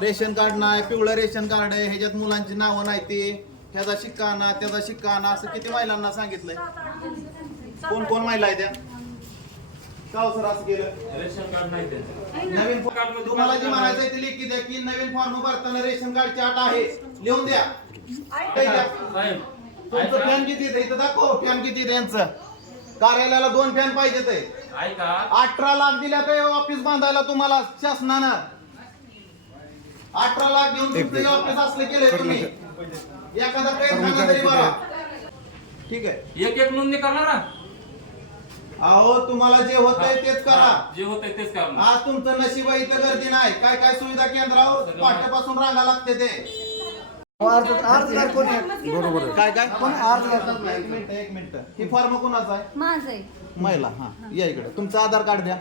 Ration card नाही, पिवळं ration card आहे, ह्याच्यात मुलांची नावं नाही ती, ह्याचा शिक्का आणा त्याचा शिक्का आणा, असं किती महिलांना सांगितलंय? कोण कोण महिला आहे त्या? का सर असं केलं? रेशन कार्ड नाही त्यांचं. नवीन तुम्हाला जे म्हणायचंय ते लिखी द्या की नवीन फॉर्म भरताना रेशन कार्डची अट आहे, लिहून द्या. साहेब तुमचं फॅन किती आहे इथं दाखव, फॅन किती आहे यांचं? कार्यालयाला 2 फॅन पाहिजेत. ऐका 18 लाख दिल्या तर ऑफिस बांधायला तुम्हाला शासनानं. 18 लाख घेऊन तुमचं ऑफिस असलं केलंय तुम्ही. एखादा प्रयत्न तरी बघा. ठीक आहे, एक एक नोंदणी करणार ना. अहो तुम्हाला जे होतंय तेच करा. जे होतंय तेच करणार. आज तुमचं नशीब आहे, इथं गर्दी नाही. काय काय सुविधा केंद्रावर पाठ्यापासून रांगा लागते ते. बरोबर आहे. काय काय कोण एक मिनिट ही फॉर्म कोणाचा आहे? माझं आहे. महिला. हा या इकडे, तुमचं आधार कार्ड द्या.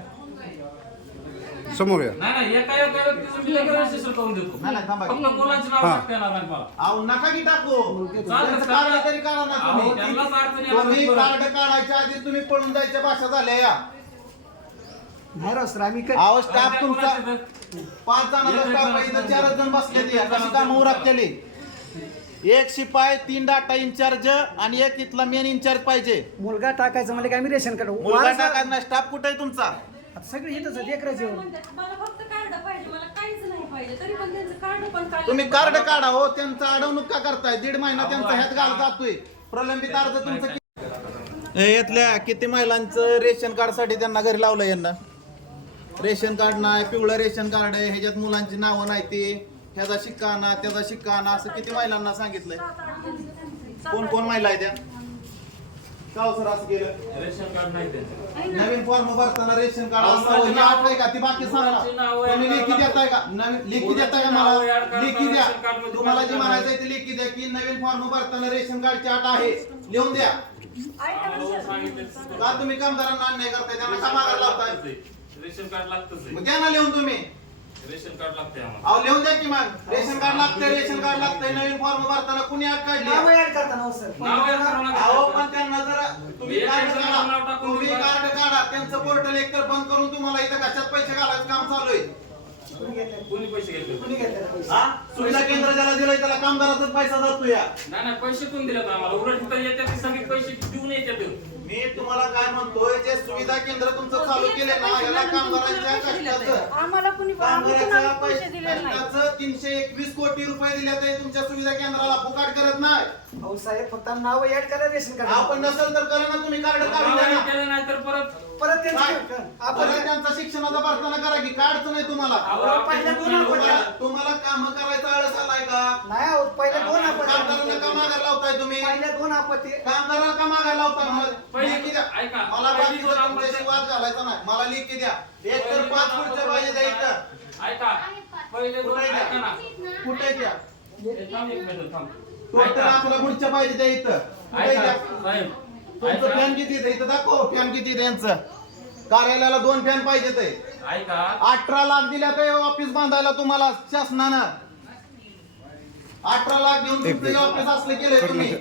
समोर या. नाही नाही एका एका व्यक्तीचं मी लगेच रजिस्टर करून देतो. नाही नाही थांबा. फक्त मुलांची नाव टाकता येणार नाही मला. अहो नका की टाकू. चालतं, कार्ड तरी काढा ना अहो, तुम्ही. त्यांनाच अडचण येणार तुम्ही बरोबर. कार्ड काढायच्या आधी तुम्ही पळून जायच्या भाषा झाल्या या. आम्ही अहो स्टाफ तुमचा 5 जणांचा स्टाफ आहे, इथं 4 जण बसलेली आहे. कशी कामं उरक केली? एक शिपाई, 3 डाटा इन्चार्ज आणि एक इथला मेन इन्चार्ज पाहिजे. मुलगा टाकायचं म्हणजे काय आम्ही रेशन कार्ड मुलगा टाकायचा नाही. स्टाफ कुठे आहे तुमचा? सगळे येतच लेकराचे मला फक्त कार्ड पाहिजे, मला काहीच नाही पाहिजे. तरी पण त्यांचं कार्ड पण काढलं. तुम्ही कार्ड काढा हो. त्यांचं अडवणूक का करताय? 1.5 महिना त्यांचा ह्यात घाल जातोय. प्रलंबित अर्ज तुमचं यातल्या किती महिलांचं रेशन कार्ड साठी त्यांना घरी लावलं यांना? रेशन कार्ड नाही, पिवळं रेशन कार्ड आहे, ह्याच्यात मुलांची नावं नाही ती, ह्याचा शिक्का आणा त्याचा शिक्का आणा, असं किती महिलांना सांगितलंय? कोण कोण महिला आहे त्या? का सर असं केलं? रेशन कार्ड नाही त्यांचं. नवीन फॉर्म भरताना रेशन कार्ड असावं ही अट आहे का? ती बाकी सांगा. तुम्ही लेखी देताय का? नवीन लेखी देताय का मला? लेखी द्या. तुम्हाला जे म्हणायचंय ते लेखी द्या की नवीन फॉर्म भरताना रेशन कार्डची अट आहे, लिहून द्या. का तुम्ही कामगारांना अन्याय करताय? त्यांना का मागायला लावताय? रेशन कार्ड लागतच मग द्या ना लिहून तुम्ही. रेशन कार्ड लागते आम्हाला. अहो लिहून द्या की मग. रेशन कार्ड लागतंय, रेशन कार्ड लागतंय. नवीन फॉर्म भरताना कुणी अट काढली? नाव ऍड करताना हो सर. नाव याद करावं लागतं. अहो पण त्यांना जरा तुम्ही एक कार्ड एक जणांचं काढा. नाव टाकून तुम्ही द्या. कार्ड काढा. त्यांचं पोर्टल एकतर बंद करून तुम्हाला इथं कशात पैसे घालायचं काम चालू आहे. कोणी पैसे घेतले? कुणी घेतलं पैसे? हा? सुविधा केंद्र ज्याला दिलंय त्याला कामगाराचाच पैसा जातो या. नाही नाही पैसे कोण दिलेत आम्हाला? उलट इथं येतात ते सगळे पैसे देऊन येतात. मी तुम्हाला काय म्हणतोय, जे सुविधा केंद्र तुमचं चालू केलंय ना, याला कामगारांच्या कष्टाचं आम्हाला कुणी कामगाराच्या पैसे दिलेले नाही. कष्टाचं 321 कोटी रुपये दिले ते तुमच्या सुविधा केंद्राला. फुकाट करत नाही. अहो साहेब फक्त नाव ऍड करा रेशन कार्ड. आपण नसेल तर करा ना तुम्ही. कार्ड काढून द्या ना. केलं नाही तर परत परत काय? आपण परत त्यांचा शिक्षणाचा भरताना करा की काढच नाही तुम्हाला. पहिल्या दोन आपण तुम्हाला काम करायचा आळस आलाय का? नाही आहोत पहिल्या दोन कामगारांना का मागायला लावताय तुम्ही? पहिल्या दोन आपत्ती कामगारांना का मागायला लावताय? मला लेखी द्या. ऐका. मला पहिली बाकीचं दोन तुमच्याशी वाद घालायचा नाही. मला लेखी द्या. एक तर 5 पुढच्या पाहिजे द्या इथं. ऐका पहिले दोन कुठे द्या? ऐका ना. कुठे द्या? थांब एक मिनिट थांब. टोटल 11 पुढच्या पाहिजे द्या इथं. कुठे ऐका द्या? साहेब तुमचं ऐका. फॅन किती इथं दाखव. फॅन किती त्यांचं? कार्यालयाला 2 फॅन पाहिजेत. ऐका 18 लाख दिल्या तर ऑफिस बांधायला तुम्हाला शासनानं. 18 लाख घेऊन तुमचं ऑफिस असलं केलंय तुम्ही.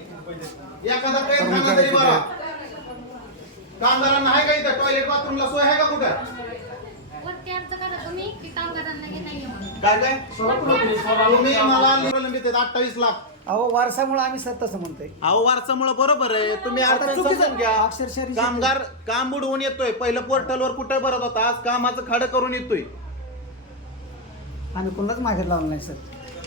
एखादा प्रयत्न तरी बघा. कामगारांना आहे का इथं टॉयलेट बाथरूमला सोय आहे का कुठं? वरती अर्ज करा तुम्ही की कामगारांना हे नाहीये म्हणून. काय काय तुम्ही मला प्रलंबित आहेत 28 लाख. अहो वारसामुळे आम्ही तसं म्हणतोय. अहो वारसामुळे बरोबर आहे. तुम्ही आता अडचण चुकीचं समजून घ्या. अक्षरशः रिजेक्ट कामगार काम बुडवून येतोय. पहिलं पोर्टलवर कुठे भरत होता, आज कामाचं खाडं करून येतोय. आम्ही कोणालाच मागे लावलं नाही सर.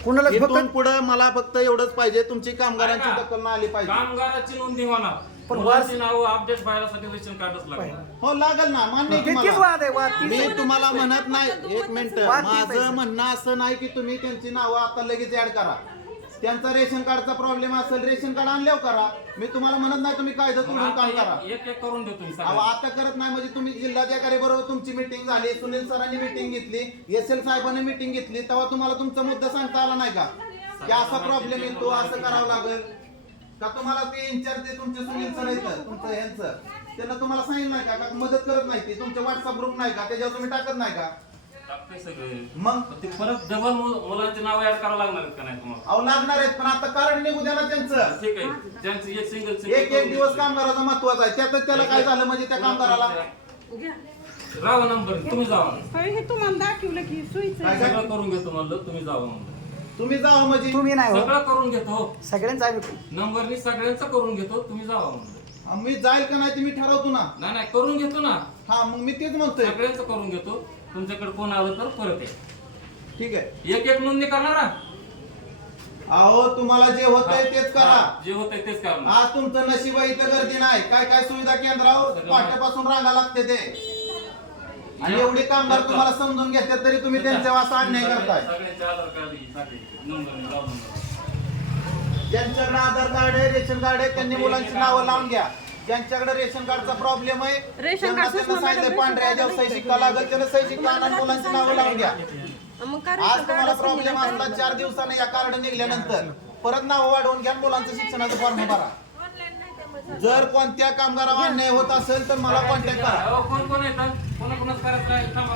कोणालाच इथून फक्त पुढे मला फक्त एवढंच पाहिजे, तुमची कामगारांची ऐका. दखल आली पाहिजे. कामगाराची नोंदणी होणार पण मुलांची नाव अपडेट व्हायसाठी रेशन कार्डच लागणार. हो लागल ना, मान्य आहे की किती मला. वाद आहे वाद मी तीच- तुम्हाला म्हणत नाही. एक मिनिट. वाद तीच आहे, माझं सर. म्हणणं असं नाही की तुम्ही त्यांची नावं आता लगेच ऍड करा. त्यांचा रेशन कार्डचा प्रॉब्लेम असेल, रेशन कार्ड आणल्यावर करा. मी तुम्हाला म्हणत नाही तुम्ही कायदा तोडून काम करा. एक एक करून देतो मी अहो सगळं. आता करत नाही म्हणजे तुम्ही जिल्हाधिकारी बरोबर तुमची मीटिंग झाली, सुनील सरांनी मीटिंग घेतली, SL साहेबांनी मीटिंग घेतली, तेव्हा तुम्हाला तुमचा मुद्दा सांगता आला नाही का की असा प्रॉब्लेम येतो, असं करावं लागेल का? तुम्हाला ते इन्चार्ज तुमचे सुनील सर येतं तुमचं ह्यांचं, त्यांना तुम्हाला सांगितलं नाही का? का मदत करत नाही ते? तुमचे व्हॉट्सअप ग्रुप नाही का, त्याच्यावर तुम्ही टाकत नाही का? टाकते सगळे. मग ते परत डबल मुलांचे नाव ऍड करावं लागणार आहेत का नाही तुम्हाला? अहो लागणार आहेत, पण आता कारण निघू द्या ना त्यांचं. ठीक आहे त्यांचं एक सिंगल एक दिवस कामगाराचा महत्वाचा आहे. त्यातच त्याला काय झालं म्हणजे त्या कामगाराला राहा नंबर तुम्ही जावा हे तुम्हाला दाखवलं की सोयीचं काय सगळं करून घेतो म्हणलं तुम्ही जावा म्हणलं तुम्ही जावा म्हणजे तुम्ही नाही हो सगळं करून घेतो सगळ्यांचं आम्ही नंबरनी सगळ्यांचं करून घेतो तुम्ही जावा म्हणलं मी जाईल का नाही ते मी ठरवतो ना. नाही नाही करून घेतो ना हा मग मी तेच म्हणतोय. सगळ्यांचं करून घेतो तुमच्याकडे कोण आलं तर परत या ठीक आहे. एक नोंदणी करणार ना अहो तुम्हाला जे होतंय तेच करा. हा, जे होतंय तेच करणार आज तुमचं नशीब आहे, इथं गर्दी नाही. काय काय सुविधा केंद्रावर पाट्यापासून रांगा लागते ते, आणि एवढे कामगार तुम्हाला समजून घेतात तरी तुम्ही त्यांच्या वासा अन्याय करताय. सगळ्यांचे आधार कार्ड घे, सगळे नोंदणी लावून नंबर. ज्यांच्याकडे आधार कार्ड आहे, रेशन कार्ड आहे, त्यांनी मुलांची नावं लावून घ्या. ज्यांच्याकडे रेशन कार्डचा प्रॉब्लेम आहे रेशन त्यांना कार्ड सांगितलं पांढऱ्या याच्यावर सही शिक्का लागेल, त्याला सही शिक्का आणून मुलांची नावं लावून घ्या. मग का आज रेशन तुम्हाला कार्ड प्रॉब्लेम असला 4 दिवसाने या कार्ड निघल्यानंतर परत नाव वाढवून घ्या, मुलांचं शिक्षणाचं फॉर्म भरा. जर कोणत्या कामगारावर अन्याय होत असेल तर मला कॉन्टॅक्ट करा. कोण कोण येतात कोणाकोणाच करायचं राहील थांबा.